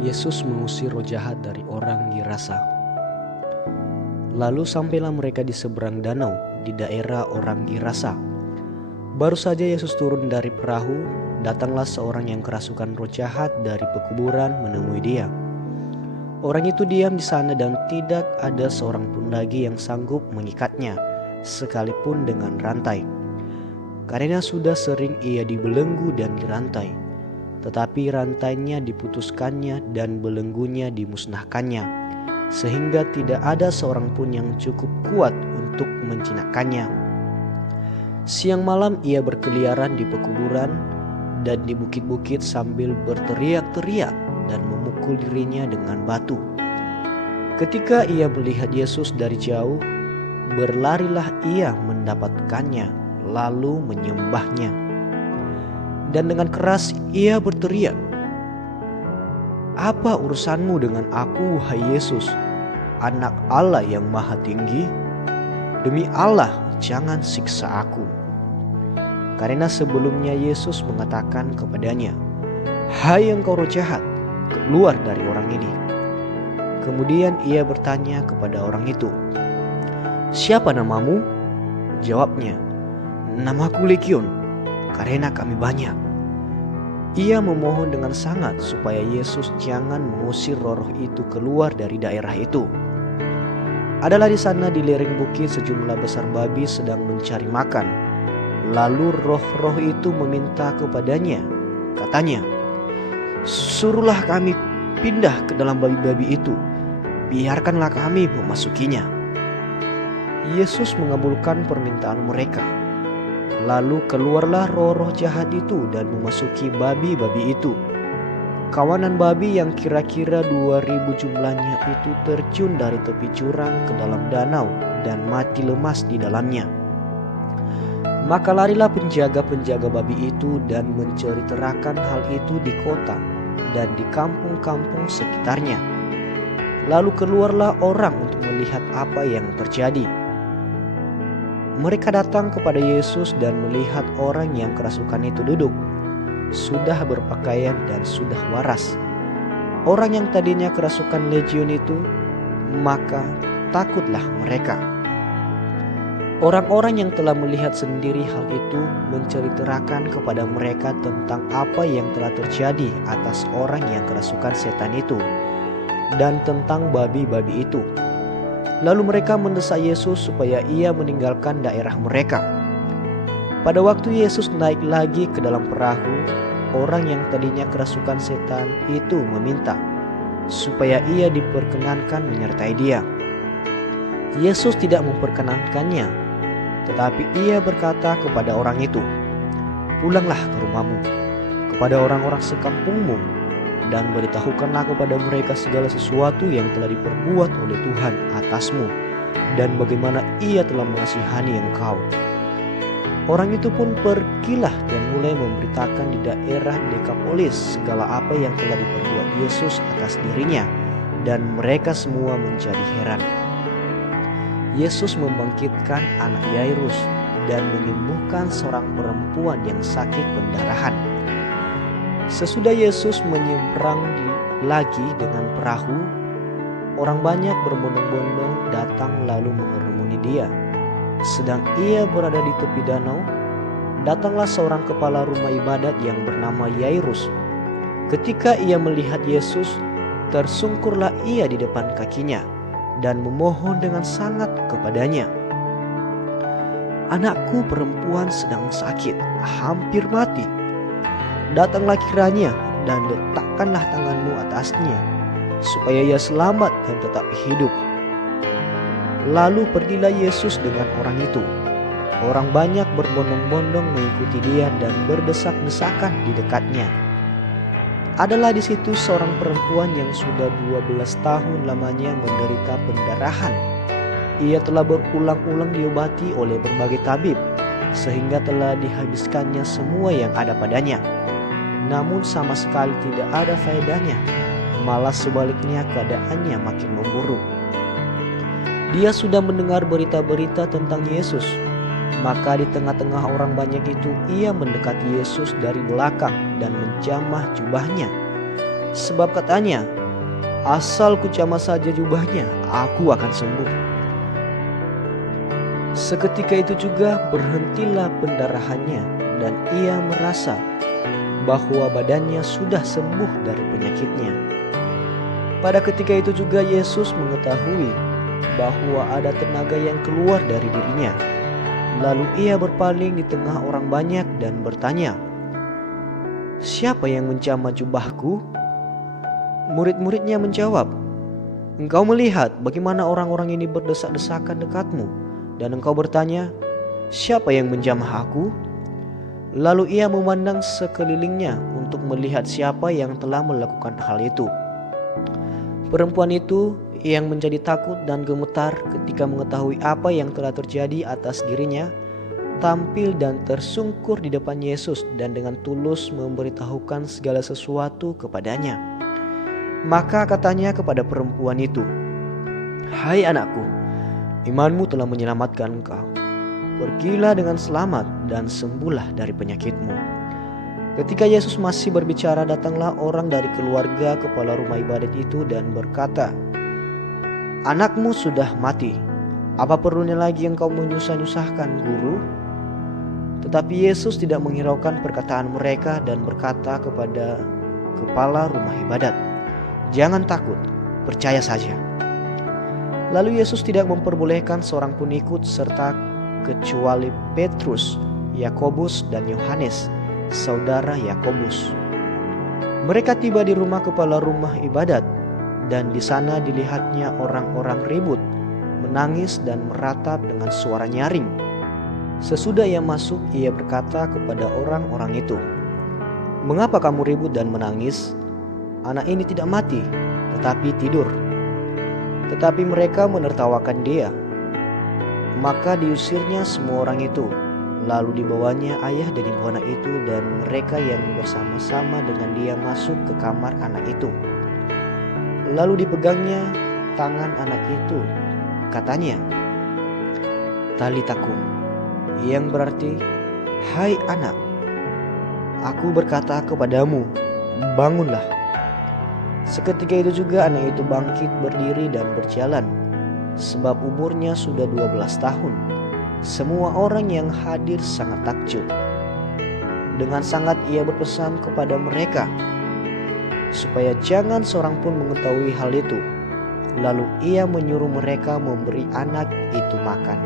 Yesus mengusir roh jahat dari orang Gerasa. Lalu sampailah mereka di seberang danau di daerah orang Gerasa. Baru saja Yesus turun dari perahu, datanglah seorang yang kerasukan roh jahat dari pekuburan menemui dia. Orang itu diam di sana dan tidak ada seorang pun lagi yang sanggup mengikatnya, sekalipun dengan rantai. Karena sudah sering ia dibelenggu dan dirantai, tetapi rantainya diputuskannya dan belenggunya dimusnahkannya, sehingga tidak ada seorang pun yang cukup kuat untuk menjinakkannya. Siang malam ia berkeliaran di pekuburan dan di bukit-bukit sambil berteriak-teriak dan memukul dirinya dengan batu. Ketika ia melihat Yesus dari jauh, berlarilah ia mendapatkannya, lalu menyembahnya. Dan dengan keras ia berteriak, "Apa urusanmu dengan aku, hai Yesus, Anak Allah yang Maha Tinggi? Demi Allah, jangan siksa aku." Karena sebelumnya Yesus mengatakan kepadanya, "Hai engkau roh jahat, keluar dari orang ini." Kemudian ia bertanya kepada orang itu, "Siapa namamu?" Jawabnya, "Namaku Legion, karena kami banyak." Ia memohon dengan sangat supaya Yesus jangan mengusir roh-roh itu keluar dari daerah itu. Adalah di sana di lereng bukit sejumlah besar babi sedang mencari makan. Lalu roh-roh itu meminta kepadanya, katanya, "Suruhlah kami pindah ke dalam babi-babi itu, biarkanlah kami memasukinya." Yesus mengabulkan permintaan mereka. Lalu keluarlah roh-roh jahat itu dan memasuki babi-babi itu. Kawanan babi yang kira-kira 2.000 jumlahnya itu terjun dari tepi jurang ke dalam danau dan mati lemas di dalamnya. Maka larilah penjaga-penjaga babi itu dan menceritakan hal itu di kota dan di kampung-kampung sekitarnya. Lalu keluarlah orang untuk melihat apa yang terjadi. Mereka datang kepada Yesus dan melihat orang yang kerasukan itu duduk, sudah berpakaian dan sudah waras. Orang yang tadinya kerasukan legion itu, maka takutlah mereka. Orang-orang yang telah melihat sendiri hal itu menceritakan kepada mereka tentang apa yang telah terjadi atas orang yang kerasukan setan itu dan tentang babi-babi itu. Lalu mereka mendesak Yesus supaya ia meninggalkan daerah mereka. Pada waktu Yesus naik lagi ke dalam perahu, orang yang tadinya kerasukan setan itu meminta supaya ia diperkenankan menyertai dia. Yesus tidak memperkenankannya, tetapi ia berkata kepada orang itu, "Pulanglah ke rumahmu, kepada orang-orang sekampungmu, dan beritahukanlah kepada mereka segala sesuatu yang telah diperbuat oleh Tuhan atasmu, dan bagaimana ia telah mengasihani engkau." Orang itu pun pergilah dan mulai memberitakan di daerah Dekapolis segala apa yang telah diperbuat Yesus atas dirinya, dan mereka semua menjadi heran. Yesus membangkitkan anak Yairus dan menyembuhkan seorang perempuan yang sakit pendarahan. Sesudah Yesus menyeberang lagi dengan perahu, orang banyak berbondong-bondong datang lalu mengerumuni dia. Sedang ia berada di tepi danau, datanglah seorang kepala rumah ibadat yang bernama Yairus. Ketika ia melihat Yesus, tersungkurlah ia di depan kakinya dan memohon dengan sangat kepadanya, "Anakku perempuan sedang sakit, hampir mati. Datanglah kiranya dan letakkanlah tanganmu atasnya, supaya ia selamat dan tetap hidup." Lalu pergilah Yesus dengan orang itu. Orang banyak berbondong-bondong mengikuti dia dan berdesak-desakan di dekatnya. Adalah di situ seorang perempuan yang sudah 12 tahun lamanya menderita pendarahan. Ia telah berulang-ulang diobati oleh berbagai tabib, sehingga telah dihabiskannya semua yang ada padanya. Namun sama sekali tidak ada faedahnya, malah sebaliknya keadaannya makin memburuk. Dia sudah mendengar berita-berita tentang Yesus, maka di tengah-tengah orang banyak itu ia mendekati Yesus dari belakang dan menjamah jubahnya. Sebab katanya, asal kucama saja jubahnya, aku akan sembuh. Seketika itu juga berhentilah pendarahannya dan ia merasa bahwa badannya sudah sembuh dari penyakitnya. Pada ketika itu juga Yesus mengetahui bahwa ada tenaga yang keluar dari dirinya. Lalu ia berpaling di tengah orang banyak dan bertanya, "Siapa yang mencama jubahku?" Murid-muridnya menjawab, "Engkau melihat bagaimana orang-orang ini berdesak-desakan dekatmu, dan engkau bertanya, 'Siapa yang menjamah aku?'" Lalu ia memandang sekelilingnya untuk melihat siapa yang telah melakukan hal itu. Perempuan itu yang menjadi takut dan gemetar ketika mengetahui apa yang telah terjadi atas dirinya, tampil dan tersungkur di depan Yesus dan dengan tulus memberitahukan segala sesuatu kepadanya. Maka katanya kepada perempuan itu, "Hai anakku, imanmu telah menyelamatkan engkau. Pergilah dengan selamat dan sembuhlah dari penyakitmu." Ketika Yesus masih berbicara, datanglah orang dari keluarga kepala rumah ibadat itu dan berkata, "Anakmu sudah mati. Apa perlunya lagi engkau menyusah-nyusahkan guru?" Tetapi Yesus tidak menghiraukan perkataan mereka dan berkata kepada kepala rumah ibadat, "Jangan takut, percaya saja." Lalu Yesus tidak memperbolehkan seorang pun ikut serta kecuali Petrus, Yakobus, dan Yohanes, saudara Yakobus. Mereka tiba di rumah kepala rumah ibadat, dan di sana dilihatnya orang-orang ribut, menangis dan meratap dengan suara nyaring. Sesudah ia masuk, ia berkata kepada orang-orang itu, "Mengapa kamu ribut dan menangis? Anak ini tidak mati, tetapi tidur." Tetapi mereka menertawakan dia. Maka diusirnya semua orang itu. Lalu dibawanya ayah dan ibu anak itu dan mereka yang bersama-sama dengan dia masuk ke kamar anak itu. Lalu dipegangnya tangan anak itu. Katanya, "Talita kum," yang berarti, "Hai anak, aku berkata kepadamu, bangunlah." Seketika itu juga anak itu bangkit berdiri dan berjalan. Sebab umurnya sudah 12 tahun. Semua orang yang hadir sangat takjub. Dengan sangat ia berpesan kepada mereka supaya jangan seorang pun mengetahui hal itu. Lalu ia menyuruh mereka memberi anak itu makan.